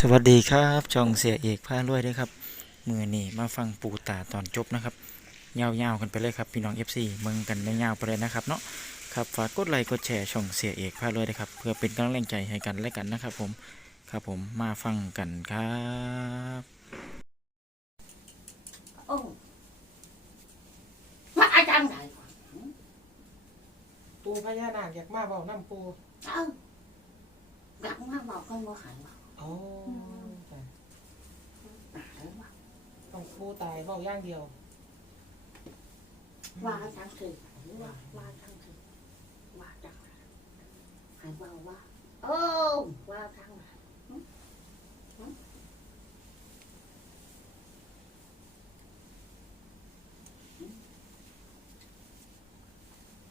สวัสดีครับจองเสียเอกพารวยด้วยครับ มือนี่มาฟังปูตาตอนจบนะครับยาวๆกันไปเลยครับพี่น้อง FC เมืองกันยาวๆไปเลยนะครับเนาะครับฝากกดไลค์กดแชร์ช่องเสียเอกพารวยด้วยครับเพื่อเป็นกำลังใจให้กันและกันนะครับ ผมครับผมมาฟังกันครับโอ้มาอาจารย์ไหนก่อนปูพญานาคอยากมาบอกน้ำปูเอ้าอยากมาบอกกันว่าหายว่า โอ้จ้ะหายว่าต้องปูตายบอกอย่างเดียว ว่าจังคือหรือว่าว่าจังคือว่าจังไรหายว่าว่าโอ้ว่าจังไรหึหึหึ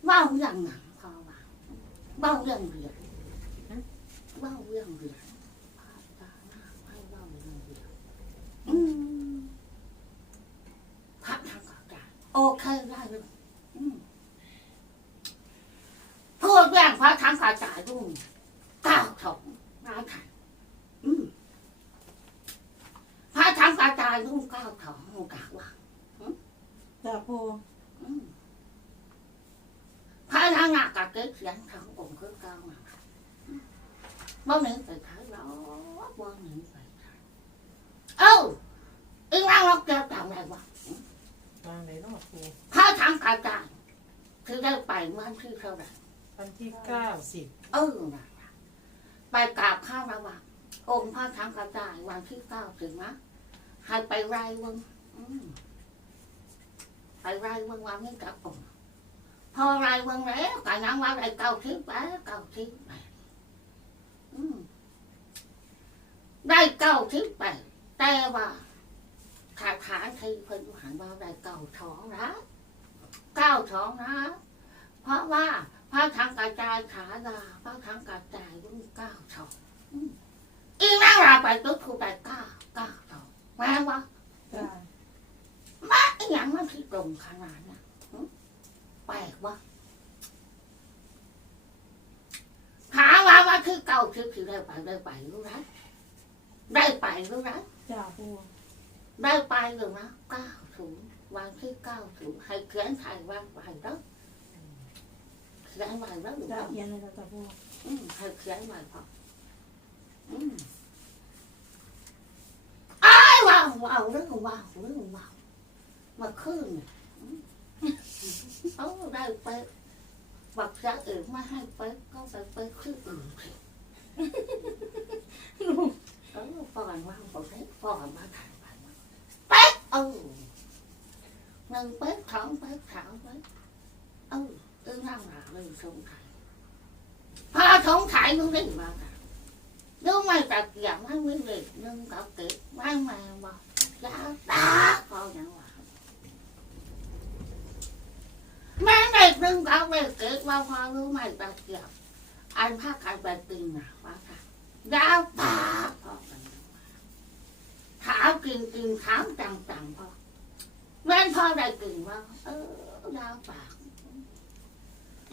เว่าเรื่องหนังพอว่าเว่าเรื่องเรียนเว่าเรื่องเรียนพาตาหน้าให้เว่าเรื่องเรียนอืมพักทางก่อนจ้ะโอเคได้เลยอืมพูดเรื่องพระทางกระจายรุ่งก้าวถงร้ายขันอืมพระทางกระจายรุ่งก้าวถงหูกากว่าจ้ะปูอืมพระทางหนักกับเก๊กเสียงทั้งองค์เครื่อเก้ามาบ่หนึ่งไปขายแล้วบ่หนึ่งไปขายเอ้าอีนั่างล็อกเจ้าจำได้ว่าวางในนอกปูพระทางกระจายคือได้ไปเมื่อที่เท่าไหร่วันที่เก้าสิบเออนะไปกราบข้าวระวังองค์พระทางกระจายวันที่เก้าถึงนะให้ไปไร่วง ไปไร่วงวันนี้กับองค์พอไร่วงแล้วก็ยังว่าไรเก้าทิพย์ไปเก้าทิพย์ไปได้เก้าทิพย์ไปแต่ว่าขาฐาที่เพิ่นหันว่าได้เก้าท้องนะเก้าท้องนะ เพราะว่าพระทางกระจายขาลาพระทางกระจายรุ่งเก้าช่องอีนั่งลาไปตุ๊กถูกไปเก้าเก้าช่องแม่ว่าจ้ะ อ้หยังมันที่ตรงขนาดนั้นหึแปลกว่าถามว่าว่าคือเก่าคือคือได้ไปได้ไปรู้ไหมได้ไปรู้ไหมจ้ะปูได้ไปหรือนะเก้าศูนย์วันที่เก้าศูนย์ให้เขียนไทยวันไปแล้วเขียนไว้แล้วหรือจ้ะเปล่าเขียนเลยจ้ะปูอื มให้เขียนไว้พออืมอ้ายว้าวว้าวเรื่องว้าวเรื่องว้าวมาขึ้นเนี่ยอืมเอาได้ไปบักจะอื่นมาให้ไปก็ไปไปขึ้นอื่นสิเออฟอนว่างผมให้ฟอนมาถ่ายไปเป๊ะเออหนึ่งเป๊ะสองเป๊ะสามเป๊ะเออเออนั่งหนาเลยสงสัยพาสงสัยมึงได้มาค่ะนึกไม่ตะเกียบไม่ไม่เลยนึกกับเก็บไม่มาบอกยาตาพออย่างว่าแม่เด็ก นึงกับเด็กเก็บว่าพอรู้ไม่ตะเกียบอันพาคกันไปตีนะว่าค่ะยาวตาพอกันถามกินกินถามจังจังพ่อแม่นพ่อได้กินว่า เออยาวปาก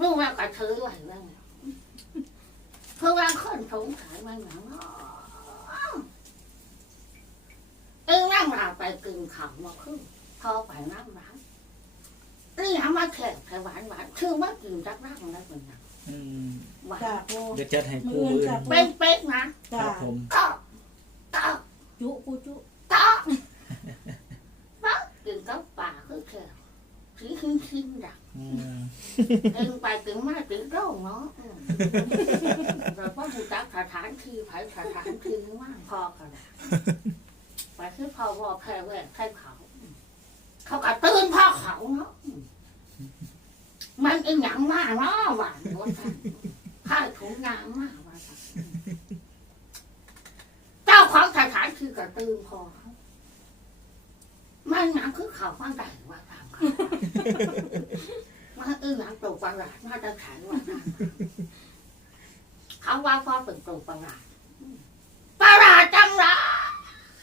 รู้ว่ากระเทือไหวว่างเพราะว่าคนสงสัยมันหนังเนาะเอ็งนั่งหลาไปกินข้าวมาขึ้นพอไปนั่งร้าน นี่หามาแขกไข่หวานหวานคือว่ากินจักร่างได้เป็นหนังอืมหวานจ้ะปู เดี๋ยวจัดให้ปูอื่นเป็นเป๊กนะคจ้ะรับผม ก็ก็จุปูจุก็ว่ากินกับป่าคือแขกสีขึ้นขึ้นดักอืมเอ็งไปกินมากินโร่เนาะอืมเราก็ถูกจักสถานที่ไผสถานที่ว่างพอกันแหละไปที่พ่อวอแค่แหวกแค่เขา เขาก็ตื่นพ่อเขาเนาะมันอีหยังมากเนาะหวานหมดท่านข้าถุงยางมากว่าท่านเจ้าของสถานคือก็ตื่นพอมันหนังคือเขาฟังได้ว่าทำเขามาอีหยังตกประหลาดมาจะขายว่าทำเขาว่าพ่อเป็นตกประหลาดประหลาดจังไร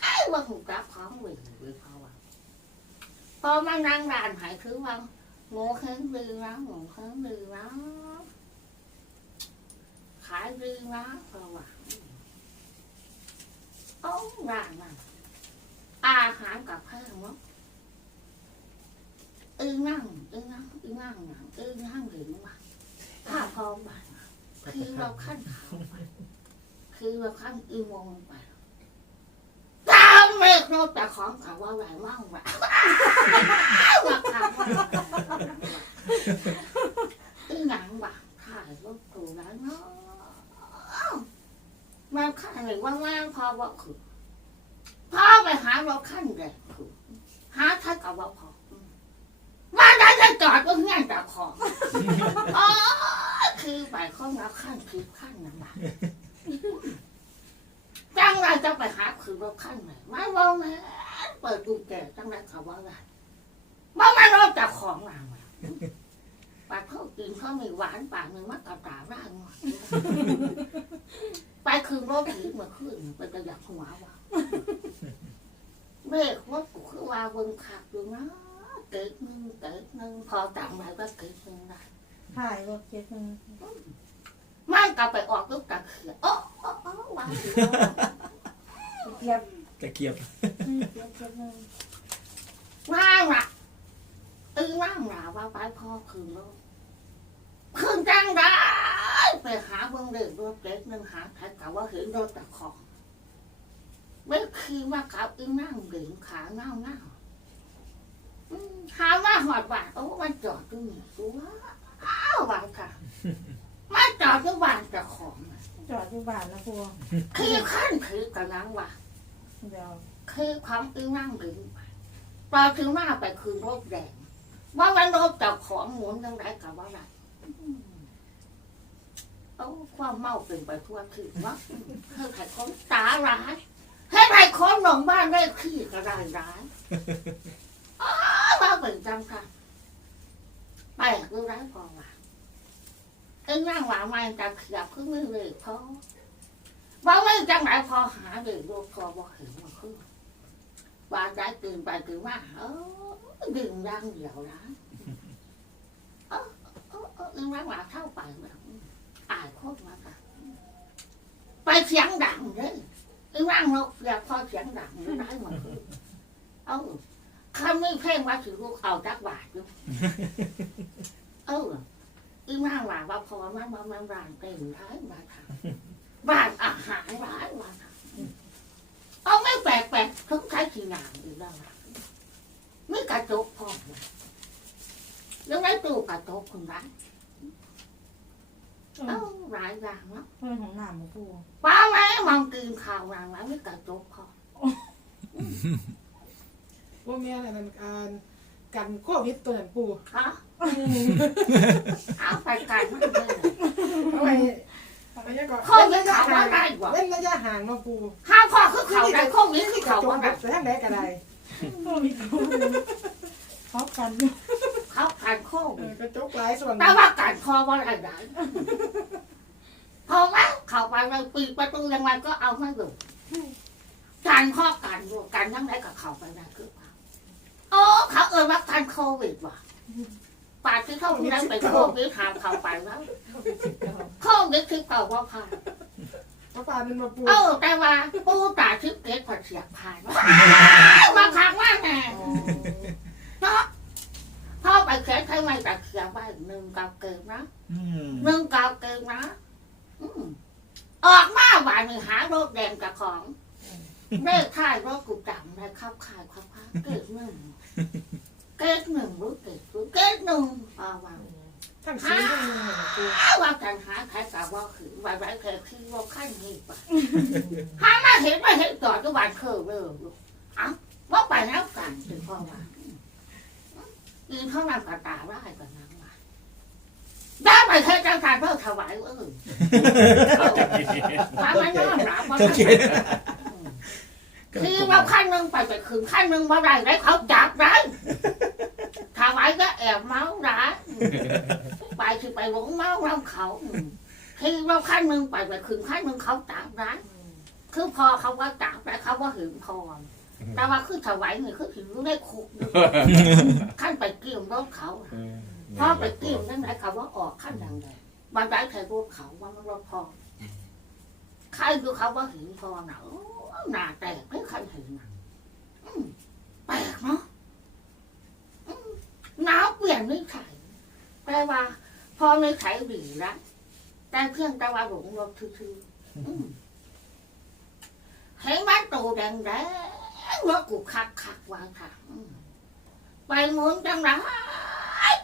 ไอ้ว่าหูกลับของวิ่งวิ่งเขาว่า พอมานั่งร้านหายคือว่าโง่เค้งดีนะโง่เค้งดีนะขายดีนะเพราะว่าโอ้ร้านนั่นอาหารกับแพงเนาะอึ้งนั่งอึ้งนั่งอึ้งนั่งนังอึ้งนั่งหรือว่าข้าพร้อมบ้านคือเราขั้นเขาคือเราขั้นอึ้งวงไปตามเมฆโนแต่ของเขาว่าไหวว่างว่ะ ว่าขาว่าอึ้งหนังว่ะถ่ายรถถูแล้วเนาะมาขั้นหรือว่าว่างพอว่าคือไปหารถขั้นเลยคือหาท่านกับว่าพออืมมาได้จะจอดก็เงี้ยแต่ของ อ๋อคือไปข้องรับขั้นคือขั้นนั่นแหละจังไรจะไปหาคือรถขั้นไหนไม่ว่าแม่เปิดดูแก่จังไรเขาว่าไงว่าไม่รอบจากของเราอะปากเขากินเขามีหวานปากมีมักกะตาร่างหมด ไปคือรถถือมาขึ้นไปกระยักหัวว่าเมฆว่ากูคือว่าเบิ่งขับอยู่นะเกิดหนึ่งเกิดหนึ่งพอต่างไปก็เกิดหนึ่งได้ถ่ายรถเจ็ดหนึ่งมันกลับไปออกลูกตาเขียวโอ้โอ้โอ้วางเกียบกระเกียบอืมเกียบเจ็ดหนึ่งว่างละเออว่างละว่าไปพ่อคืนลูกคืนจังได้ ไปหาเบิ่งเด็กรถเล็กหนึ่งหาใครกะว่าเห็นรถตะของไม่คือว่าเขาอึ้งนั่งเหลืองขาเงาเงาอืมหาว่าหอดว่าโอ้มันจอดตรงนี้ตัวอ้าววางค่ะมันจอดที่บ้านเจะของน่ะจอดอยู่บ้านนะพวงคือขั้นคือกำลังว่าเดี๋ยวคือความอึ้งนั่งดึงไปตอนถึงว่าไปคือรถแดงว่ามันรถจับของหมุนยังไงกับว่าไร เอาความเมาเป็นไปทั่วถึงว่าเฮ้ยใครคนตาร้ายเฮ้ยใครคนหลงบ้านได้ขี้กระไรร้ายอ้าวว่าเป็นจังค่ะไปดูร้ายพอว่าเอ็งนั่งว่ามันจะเขียบขึ้นไม่เลยเพราะว่าไม่จังไหนพอหาเด็กลูกพอบอกเห็นมันขึ้นว่าได้ตื่นไปตื่นมาเออดื่มดังเดียวนะเออเออเอออึ้งรักหลาเข้าไปแบบ อายโคตรมากไปเสียงดังเลยอึ้งรักนกอยากพอเสียงดังได้หมดเลยเออคำนี้เพลงว่าถือลูกเอาจักบาทอยู่เอออึ้งรักหลาว่าพอมันมันมันร้านเต็มท้ายมาค่ะบ้านอาหารร้านมาค่ะเอาไม่แปลกแปลกทุกใช้ทีหนามอยู่แล้วไม่กระจกพอเลยยังไงตู้กระจกคุณร้าน เอ้ามหลายอย่างเนาะเพื่อนของหนามพวงป้าแม่มองกินข่าวอย่างนั้นไม่กระจกพอว่าแม่นั่นนะการกันโควิดตัวนั้นปูค่ะเอาไปกันมันเลยเอาไว้ระยะก่อนโควิดเขาว่าได้กว่าเว้นระยะห่างเนาะปูห้ามพ่อคือเขาได้โควิดคือเขาจงว่าแบได้บทางใดก็ได้โอ้ยเขากัน เขาการโคเอวิอดกระจกหลายส่วนแต่ว่าการคอว่าได้ได้พอแล้วเขาไปเลยปีประตูยังไงก็เอาไม่อยู่การข้อการอยู่การทั้งไหนกับเขาไปได้คือว่าโอ้เขาเอ่ยว่าการโควิดว่ะป่าที่เขาไม่ได้ไปโควิดหามเขาไปแล้วโควิดคือเก่าว่าผ่านพระปานมันมาปูเออแต่ว่าปูตาชิบเกตผัดเสียบผ่านว่าทางว่าไงเนาะพ่อ ไปเขียนใช้ไม้ตะเขียนไว้หนึ่งเกาเกินนะอืมหนึ่งเก่าเกินนะอืมออกมาว่าหนึ่งหารถแดงกับของเลิกค่ายรถกูจำได้เข้าค่ายเข้าค่ายเกิดหนึ่งเกิดหนึ่งรู้เกิดรู้เกิดหนึ่งเอาว่าทั้งสีทั้งมือปูว่าการหาใครกับว่าคือว่าไรเคยคือว่าขั้นนี้ป่ะหามาเห็นไม่เห็นจอดทุกวันเคยเลยลูกอะว่าไปแล้วกันถึงพ่อว่า อืนเขานำกระตาว่าให้กันนั่งมาได้ไปเทศจังการเพื่อถวายเออพามันน้อมรับว่าคือว่าขั้นหนึ่งไปไปคืนขั้นหนึ่งมาได้ได้เขาจับได้ถวายก็แอบเมาได้ไปคือไปหลงเมาเราเขาอืมคือเราขั้นหนึ่งไปไปคืนขั้นหนึ่งเขาจับร้านคือพอเขาว่าจับแต่เขาว่าหึงพอ แต่ว่าคือถวายเงินคือถึงได้คุกอยู่ขั้นไปเกี่ยวรถเขาพอไปเกี่ยวนั่นไหนเขาว่าออกขั้นดังเลยบางได้ใครรู้เขาว่ามันรถพอใครดูเขาว่าหึงพอหนาหน้าแตกไม่คันเห็นมันอืมแปลกเนาะอืมหนาวเปลี่ยนไม่ใช่แปลว่า พอไม่ใช่ดีแล้วแต่เพื่อนแต่ว่าหลงรถทื่อๆอืมเห็นมันโตแดงแดง ว่ากูคักคักวางค่ะไปหมุนจังไร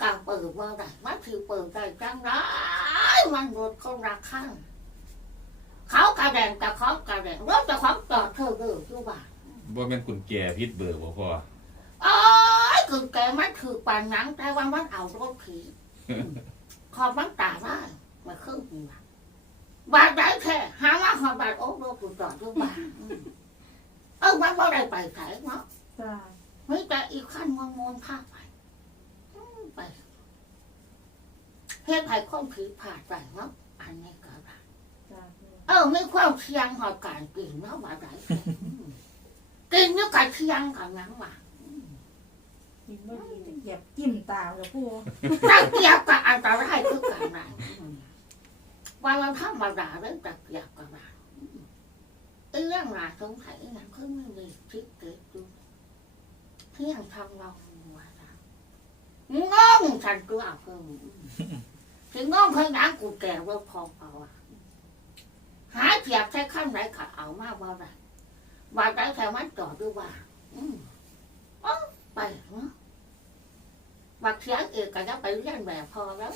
ก็เปิดว่าได้มันถือเปิดได้จังไรมันรถคนรักข้างเขากระแดงกับเขากระแดงรถจะของจอดเธอเด้ออยู่บ้านบ่แม่นกุญแจพิษเบอร์บ่พอโอ้ยคือแกมันถือปานนังแต่ว่ามันเอารถผีขอบมันตาได้มาเครึ่องปีละบาดได้แค่หาว่าขอบบาดโอ้รถกูจอดอยู่บ้าน อืมเออมันบ่ได้ไปไหนเนาะจ้าไม่แต่อีกขั้นมองมนพาไปอืมไปเฮ็ดไผ่ข้องผีผ่าดไปเนาะอันนี้ก็ได้จ้าปูเออไม่ความเชียงหอการกินเนาะว่าได้แค่อืมกินเนี่ยกับเชียงกับหนังว่ะกินไม่ดีเหยียบจิ้มตาแล้วปูตะเกียบกับอันตรายคือกันนะอืมว่าเราธรรมดาเรื่องตะเกียบกับว่าเรื่องราสงสัยอย่างคือไม่มีชิดเกิดดูเที่ยงทำเราว่าจ้ะงงฉันก็เอาเพิ่มถึงงงเคยนังกูแก่ว่าพอเปล่าอะหาเกียบใช้ขั้นไหนขัดเอามากว่าไรว่าได้แค่มันจอดด้วยว่าอืมอ๋อไปเนาะบักเสียงเอกก็จะไปเรียนแบบพอแล้ว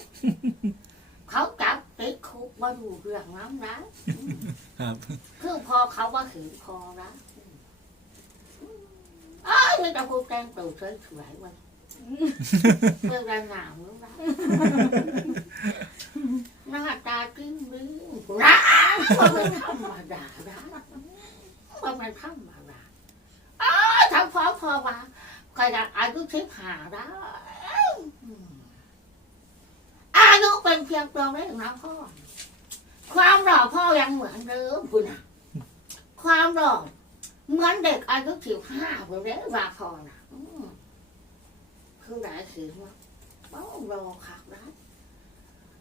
เขาจับ ติดคุกมาดูเรื่องน้ำนะครับ คือพอเขาว่าถือพอแล้วอ้ายไม่ต้องพูดแกงตู่เฉยเฉยๆวันเรื่องรายงานนู้นนะหน้าตาจิ้มลิ้มร้านว่ามันธรรมดาร้านว่ามันธรรมดาอ้ายทำพอพอว่าใครจะอายุสิบห้าแล้ว อายุเป็นเพียงตัวเลข นะพ่อ ความหล่อพ่อยังเหมือนเดิมคุณนะความหล่อเหมือนเด็กอายุสิบห้าเพื่อนว่าพ่อนะคือหลายสิว่าบ้ารอขักนะ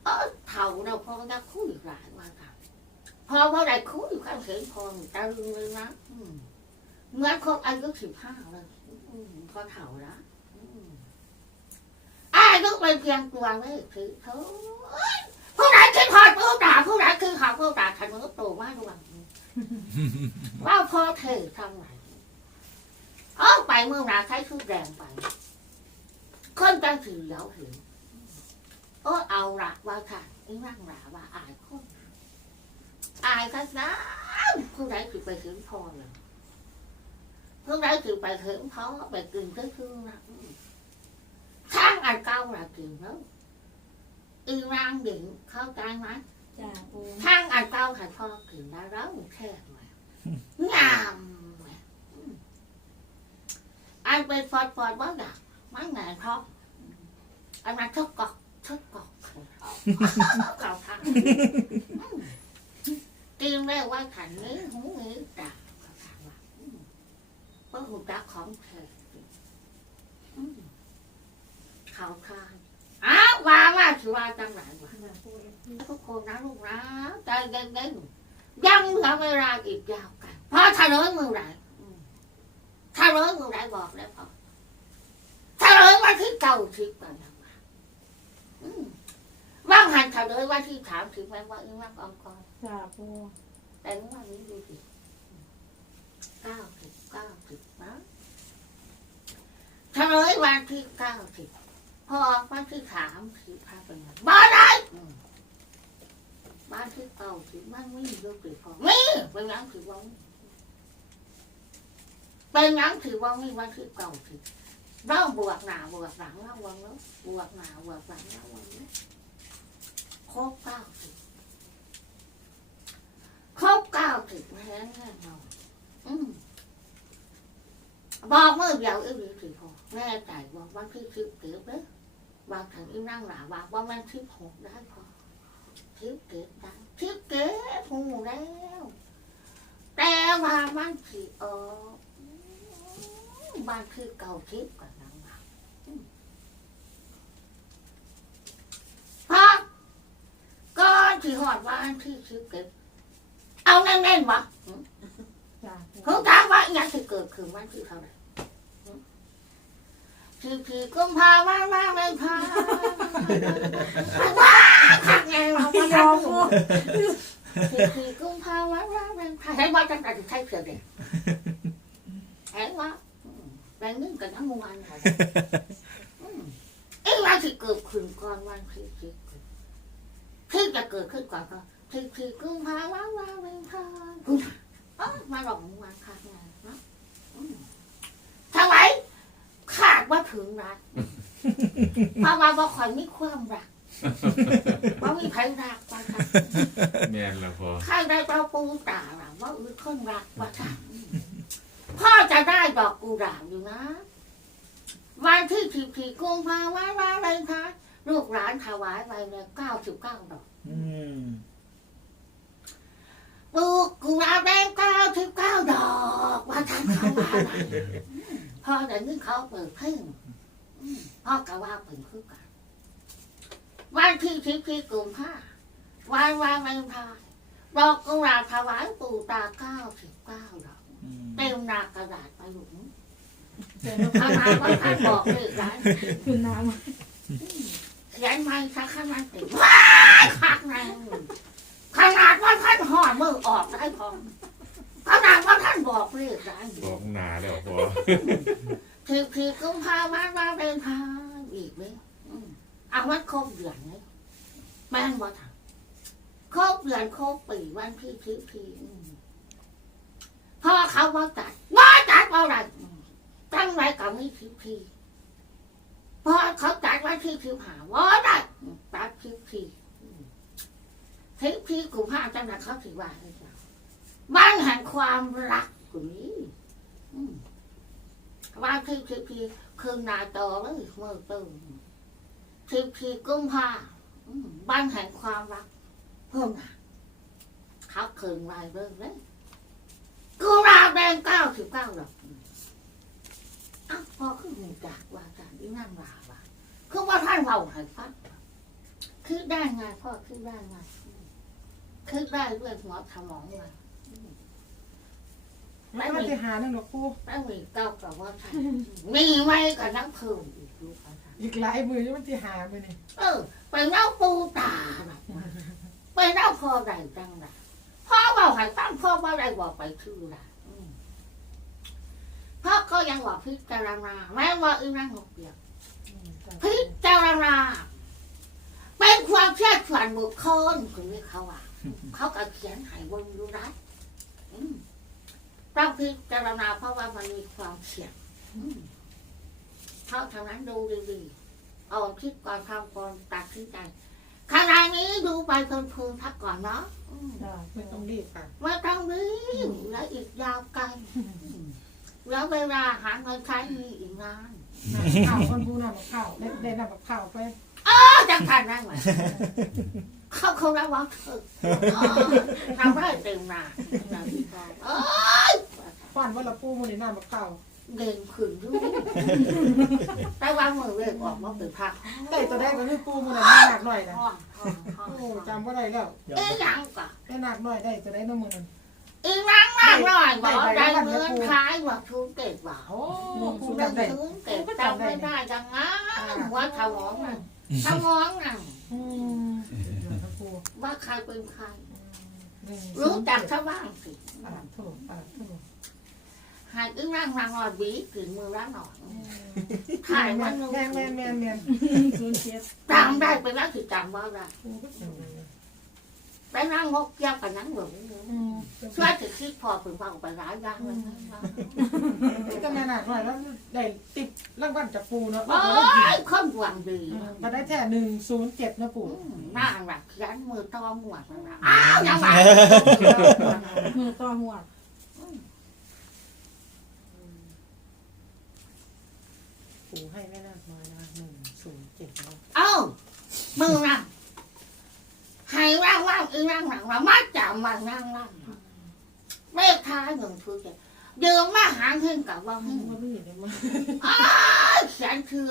เออเถ่าเราพ่อจะคุยหลายว่ากันพอพ่อได้คุยข้างเสียงพ่อตะลึงเลยนะเหมือนคนอายุสิบห้าเลยอืมพอเถ่านะอายุเป็นเพียงตัวเลขคือเธอ ผู้ใดคือหอดผู้ด่าผู้ใดคือหอดผู้ด่าขันมือโตมากด้วยว่าพอเธอทำไงเอาไปเมื่อนาใช้ชุดแดงไปคนจะถือเหลียวเห็นโอ้เอาละว่าค่ะนี่นั่งหลาว่าอายคนอายกันนะผู้ใดคือไปถึงพอเลยผู้ใดคือไปถึงเขาไปกินก็คือนะทางอันเก่า là kiểu đó y rang điện เข้าใจไหมจ้าปูทางอันเก่าหันพอกินได้แล้วแค่ไหมงามแหมอันเป็นฟอดฟอดบ้าดักมันงานท้องอันนั้นชกกอกชกกอกเก่าทางกินได้ว่าขันนี้หูนี้ด่าเพราะหูดักของเธออืมเขาทาน อ้าวว่าว่าสิว่าจังไหนวะจ้าปูเอฟซีทุกคนนะลูกนะใจเย็นๆยังเหลือเวลาอีกยาวกันพอเฉลยมือไหนอืมเฉลยมือไหนบอกแล้วพอเฉลยวันที่เก้าสิบกันนะว่าอืมว่างหันเฉลยวันที่สามสิบแม่ว่าอีนักองกรจ้าปูแต่เมื่อวันนี้ดูดิเก้าสิบเก้าสิบนะเฉลยวันที่เก้าสิบ พอวันที่สามสิบพาไปไหนบ้านไหนบ้านที่เก้าสิบมันไม่มีลูกติดพอม่เป็นหยังถือว่าเป็นหยังถือว่ามีวันที่เก้าสิบเราบวกหนาบวกหลังเราวังแล้วบวกหนาบวกหลังเราวังแล้วครบเก้าสิบครบเก้าสิบแท้แน่นอนอืมบอกเมื่อเดียวอีหลีสิพอแน่ใจว่าวันที่สิบเก็บเด้อวางถึงอีนั่งหลาว่าว่ามันสิบหกได้พอเก็บได้สิบเนสิเอ อบ้านคือเก่าทิพย์กันนังว่าอืมพอก่อนที่หอดวันที่สิบเก็บเอาแน่นๆวะจ้าจ้าเขาถา คือคือกุมภาว่าว่าไม่พาว้าขัดไงเราไม่ยอมคือคือกุมภาว่าว่าไม่พาให้ว่าจังแต่ใช่เสือเด็กเห็นว่าแบ่งเงินกันทั้งวันเลยเอ้วันที่เกิดขึ้นก่อนวันที่ที่ที่จะเกิดขึ้นก่อนก็คือคือกุมภาว่าว่าไม่พาเออมาหลอกมาขาดงานเนาะอืมทำไมขาด ว่าถึงรักเพราะว่าบ่คอยมีความรักว่ามีใครรักว่าค่ะแม่นละพอใครได้เป้าปูตาล่ะว่าอือคนรักว่าค่ะพ่อจะได้ดอกกุหลาบอยู่นะ วันที่สิบสี่กุมภาพันธ์วันอะไรคะลูกหลานถวายไปเลยเก้าสิบเก้าดอกอืมปลูกกุหลาบแดงเก้าสิบเก้าดอกว่าทำเขาว่าอะไร พ่อแต่นี่เขาเปิดเพลงอืมพ่อกะว่าเปิดคือกันวันที่สิบสี่กุมภาวันวันวันพายดอกกุหลาบถวายปู่ตาเก้าสิบเก้าดอกอืมเต็มหนากระดาษไปหลุมเจ้าขนาดว่าท่านบอกเลยร้านขึ้นน้เขียนไม่สักขนาดติดว้ายคักนะขนาดว่าท่านห่อมือออกได้พอ ขนาดว่าท่านบอกเลยร้านบอกหนาแล้วพอคือคือกุมภาพันธ์มาเป็นพาอีกไหมอืมเอาวันครบเดือนไหมแม่นบ่ทำครบเดือนครบปีวันที่ที่ที่อืมพ่อเขาว่าจัดว่าจัดว่าอะไรอืมตั้งไรกับมีที่ที่พอเขาจัดวันที่ที่หาว่าได้อืมจัดที่ที่อืมที่ที่กุมภาจังหวัดเขาถือว่าให้เรา บ้านแห่งความรักกว่านี้อืมว่าที่ที่ที่คืนนาโตแล้วอีกเมื่อตื่นที่ที่กุมภาอืมบ้านแห่งความรักเพิ่มนะเขาคืนไว้เบิ่งเลยกุหลาบแดงเก้าสิบเก้าดอกอ้าวพอขึ้นหนึ่งจากว่าจากที่นั่งลาว่าคือว่าท่านเราให้ฟังคือได้ไงพ่อคือได้ไงคือได้ด้วยหัวสมองไงไม่ว่าจะหาหนึ่งดอกปูไม่มีเก้ากับว่าท่านมีไว้กับนักเพิ่มอีกลูกอาจารย์อีกหลายมือที่มันจะหาไปนี่เออ ไปเล่าปูตาแบบว่าไปเล่าพ่อใดจังไรพ่อบอกให้ตั้งพ่อว่าไรบอกไปชื่อละอืมพ่อก็ยังบอกพิจารณาแม้ว่าอีนั่งหกเดียว อืมจ้ะพิจารณาเป็นความเชื่อส่วนบุคคลคุณนี่เขาอะ เขาก็เขียนให้บนดูนะอืม ต้องพิจารณาเพราะว่ามันมีความเสี่ยงเพราะฉะนั้นดูดีๆเอาคิดก่อนทำก่อนตัดสินใจขณะนี้ดูไปเพลินๆพักก่อนเนาะไม่ต้องรีบค่ะไม่ต้องรีบแล้วอีกยาวไกลแล้วเวลาหาเงินใช้มีอีกนานข้าวคนปูน้ำข้าวได้ได้น้ำข้าวไปก็จะทันได้ไหมเขาเขาแล้วว่าเธอทำได้เต็มหนาเอ้ย ป้อนว่าละปูมันในน้ำข้าวเด่นขึ้นด้วยแต่ว่ามือเวกออกมาเป็นพักได้ตัวได้ก็คือปูมันในน้ำหนักหน่อยนะห้องห้องห้องโอ้จำว่าได้แล้วเอ้ยยังก่อนได้หนักหน่อยได้ตัวได้น้ำมือนั่นอีนั่งนั่งหน่อยบอกได้เงินขายว่าทุนเก็บว่าโอ้ปูปูได้จำได้ทุนเก็บจำไม่ได้ยังไงว่าทวองน่ะทวองน่ะว่าใครเป็นใครรู้จักชาวบ้านสิอ่าถูกอ่าถูก หายอึ้งร่างรางรอยบีถึงมือร้านหนอนอืมถ่ายแมมันนลงแมนแมนแมนแมนศูนย์เจ็ดจำได้ไปแล้วถึงจำว่าได้ปูก็จำได้ไปนั่งงกเกี่ยวกับนั้นเหมือนอืมช่วยถึงคิดพอถึงฟังไปร้ายยังเลยก็แม่หนักหน่อยแล้วได้ติดรางวัลจากปูเนาะโอ้ยคนหวังดีมาได้แค่หนึ่งศูนย์เจ็ดนะปู่หน้าหลักยันมือตอหมวดนะอ้าวยังไงมือต่อหัว ปู่ให้แม่นาคมานะหนึ่งศูนย์เจ็ดเนาะเอ้ามือนะให้ร่างว่างอีร่างหลังว่ามาจำวันร่างร่างไม่ท้ายหนึ่งทุกอย่างเดิมมาหาเงินกับว่าเงินว่าไม่เห็นเลยมั้งอ้าวแสนคือ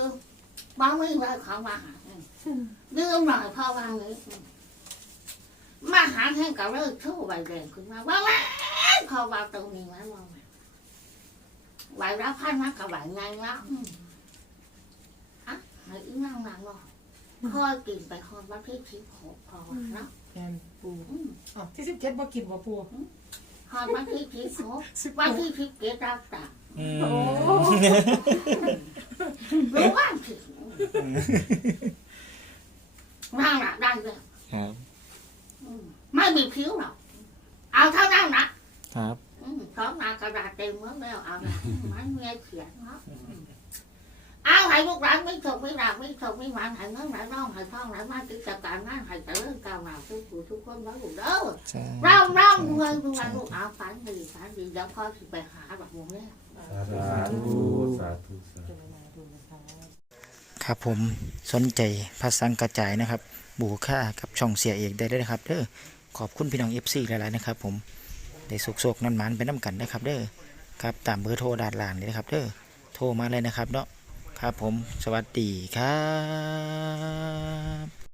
บ้าไม่ไว้เขามาหาเงินเดิมหน่อยพ่อวางนี้มาหาเงินกับเลิกโชว์ใบแดงขึ้นมาว่าแม่พอว่าตรงนี้มันมองไหวรับพันมากกับไหวไงนะ อืมอะไหนอีนั่งนางบอกค่อยกินไปคอนวันที่สิบหกพอว่าเนาะแมนปูอืมอ๋อที่สิบเจ็ดบ่กินบ่ปูคอนวันที่สิบหกวันที่สิบเจ็ดรับตังอืมโอ้รู้ว่าถึงนั่งน่ะได้เลยครับอืมไม่มีผิวหรอกเอาเท่านั้นนะครับ อืมสองหนากระดาษเต็มเมื่อแล้วเอาละมันเมียเขียนเนาะอืม เอาให้ลูกหลานไม่ถกไม่ด่าไม่ถกไม่หวานให้เงินไหลน้องให้ท่องไหลมาติดจากการงานให้เจริญก้าวหน้าทุกผู้ทุกคนว่าลูกเด้อใช่เราเราเมืองดูว่าลูกเอาฝันดีฝันดีเดี๋ยวพ่อสิไปหาแบบมึงเนี่ยสาธุสาธุสาธุครับผมสนใจพระสังกระจายนะครับ บูค่ากับช่องเสียเอกได้เลยนะครับเด้อขอบคุณพี่น้อง FC หลายๆนะครับ ผมได้สุกๆนั่นหมันไปน้ำกันนะครับเด้อครับตามเบอร์โทรด้านล่างนี้นะครับเด้อโทรมาเลยนะครับเนาะ ครับผมสวัสดีครับ